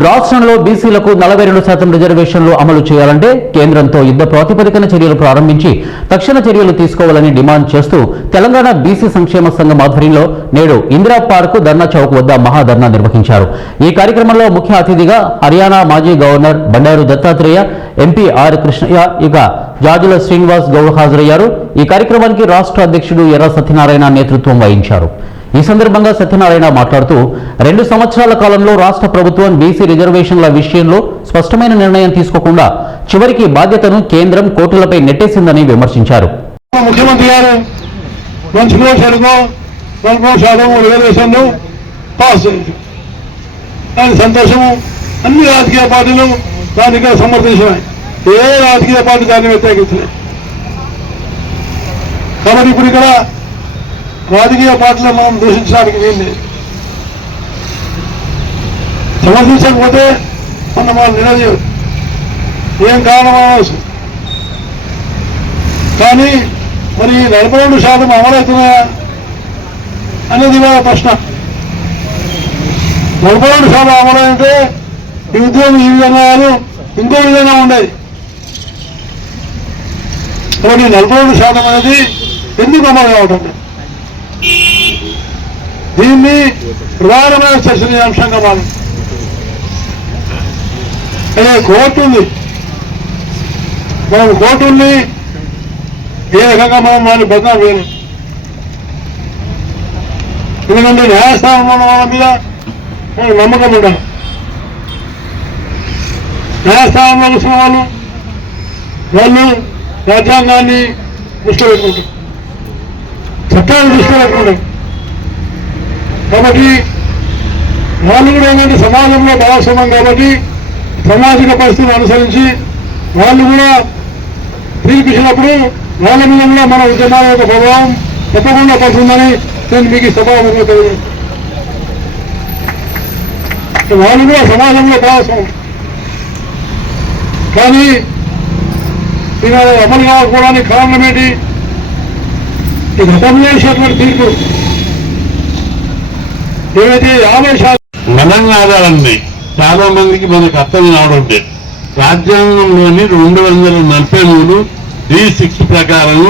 రాష్ట్రంలో బీసీలకు 42% రిజర్వేషన్లు అమలు చేయాలంటే కేంద్రంతో యుద్ధ ప్రాతిపదికన చర్యలు ప్రారంభించి తక్షణ చర్యలు తీసుకోవాలని డిమాండ్ చేస్తూ తెలంగాణ బీసీ సంక్షేమ సంఘం ఆధ్వర్యంలో నేడు ఇందిరా పార్క్ ధర్నా చౌక్ వద్ద మహాధర్నా నిర్వహించారు. ఈ కార్యక్రమంలో ముఖ్య అతిథిగా హర్యానా మాజీ governor Bandaru Dattatreya, MP R Krishnaiah, ఇక జాజుల శ్రీనివాస్ గౌడ్ హాజరయ్యారు. ఈ కార్యక్రమానికి రాష్ట్ర అధ్యక్షుడు ఎర్ర సత్యనారాయణ నేతృత్వం వహించారు. ఈ సందర్భంగా సత్యనారాయణ మాట్లాడుతూ 2 సంవత్సరాల కాలంలో రాష్ట్ర ప్రభుత్వం బీసీ రిజర్వేషన్ల విషయంలో స్పష్టమైన నిర్ణయం తీసుకోకుండా చివరికి బాధ్యతను కేంద్రం కోర్టులపై నెట్టేసిందని విమర్శించారు. ముఖ్యమంత్రి గారు రిజర్వేషన్లు పాస్ దాని సంతోషము అన్ని రాజకీయ పార్టీలు దానికి సమర్థించినాయి. ఏ రాజకీయ పార్టీ దాన్ని వ్యతిరేకించినాయి. కాబట్టి ఇప్పుడు ఇక్కడ రాజకీయ పార్టీలో మనం దూషించడానికి వీలు సమర్థించకపోతే మనం నిలదీయదు, ఏం కారణం అవ్వచ్చు. కానీ మరి 42% అమలవుతున్నాయా అనేది ఇవాళ ప్రశ్న. 42% అమలంటే ఈ ఉద్యోగం ఈ విధంగా కాదు, ఇంకో విధంగా ఉండేది. కాబట్టి 42% అనేది ఎందుకు అమలు కావటం, దీన్ని ప్రధానమైన చర్చనీయాంశంగా మారు. అదే కోర్టు ఉంది, మనం కోర్టు ఉంది, ఏ రకంగా మనం వారిని బదనాం చేయలేం. ఎందుకంటే న్యాయస్థానంలో ఉన్న వాళ్ళ మీద మనకు నమ్మకం ఉండాలి. న్యాయస్థానంలో కూర్చున్న వాళ్ళు రాజ్యాంగాన్ని దృష్టిలో పెట్టుకుంటారు, చట్టాన్ని దృష్టిలో పెట్టుకుంటారు. కాబట్టి వాళ్ళు కూడా ఏంటంటే సమాజంలో భాగస్వామ్యం కాబట్టి సామాజిక పరిస్థితులను అనుసరించి వాళ్ళు కూడా తీర్పిచ్చినప్పుడు వాళ్ళ మీద కూడా మన ఉద్యమాల యొక్క ప్రభావం తప్పకుండా పడుతుందని నేను మీకు సభాముఖంగా తెలియజేస్తాను. వాళ్ళు కూడా సమాజంలో భాగస్వామ్యం, కానీ ఈయన అమలు కాకపోవడానికి కారణం ఏంటి? ఈ గతంలో చేసినటువంటి తీర్పు ఏవైతే 50% గణాంకాలన్నీ చాలా మందికి మనకు అర్థం కావడం లేదు. రాజ్యాంగంలోని 243 D6 ప్రకారం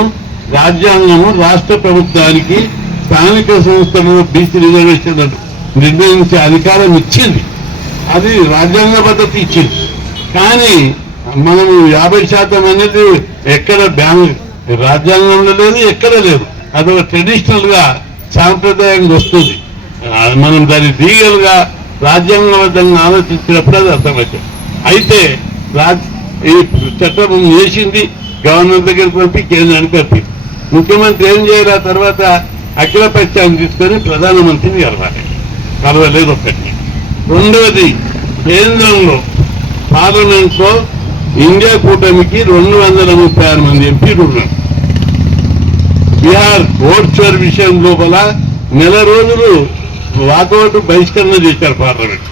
రాజ్యాంగము రాష్ట్ర ప్రభుత్వానికి స్థానిక సంస్థలలో బీసీ రిజర్వేషన్లను నిర్ణయించే అధికారం ఇచ్చింది. అది రాజ్యాంగ పద్ధతి ఇచ్చింది. కానీ మనము 50% అనేది ఎక్కడ రాజ్యాంగంలో లేదు, ఎక్కడ లేదు. అదొక ట్రెడిషనల్ గా సాంప్రదాయంగా వస్తుంది. మనం దాన్ని లీగల్ గా రాజ్యాంగబద్ధంగా ఆలోచించినప్పుడు అది అర్థమవుతుంది. అయితే ఈ చట్టం చేసింది గవర్నర్ దగ్గరికి పంపి కేంద్రానికి పంపి ముఖ్యమంత్రి ఏం చేయాలి? ఆ తర్వాత అఖిలపక్షాన్ని తీసుకొని ప్రధానమంత్రిని కలవలేదు. ఒకటి. రెండవది, కేంద్రంలో పార్లమెంట్ లో ఇండియా కూటమికి 236 మంది ఎంపీలు ఉన్నారు. బీహార్ ఓట్చర్ విషయం లోపల నెల రోజులు వాకౌట్ బహిష్కరణ చేశారు పార్లమెంట్.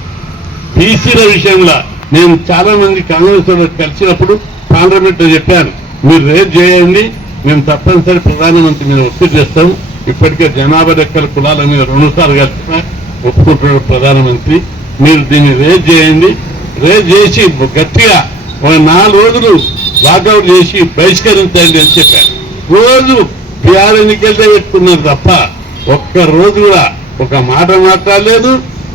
బీసీల విషయంలో నేను చాలా మంది కాంగ్రెస్ వాళ్ళకి కలిసినప్పుడు పార్లమెంట్ లో చెప్పాను, మీరు రేజ్ చేయండి, మేము తప్పనిసరి ప్రధానమంత్రి మీద ఒత్తిడి చేస్తాం. ఇప్పటికే జనాభా లెక్కల కులాల మీద 2 సార్లు కలిసిన ఒప్పుకుంటున్నాడు ప్రధానమంత్రి. మీరు దీన్ని రేజ్ చేయండి, రేజ్ చేసి గట్టిగా 4 రోజులు వాకౌట్ చేసి బహిష్కరించండి అని చెప్పారు. రోజు బీహార్ ఎన్నికలతో పెట్టుకున్నారు తప్ప ఒక్క రోజు కూడా ఒక మాట మాట్లాడలేదు,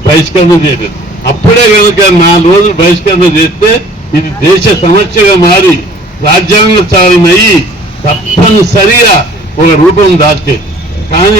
బహిష్కరణ చేయలేదు. అప్పుడే కనుక 4 రోజులు బహిష్కరణ చేస్తే ఇది దేశ సమస్యగా మారి రాజ్యాంగ సవరణ అయ్యి తప్పనిసరిగా ఒక రూపం దాల్చేది. కానీ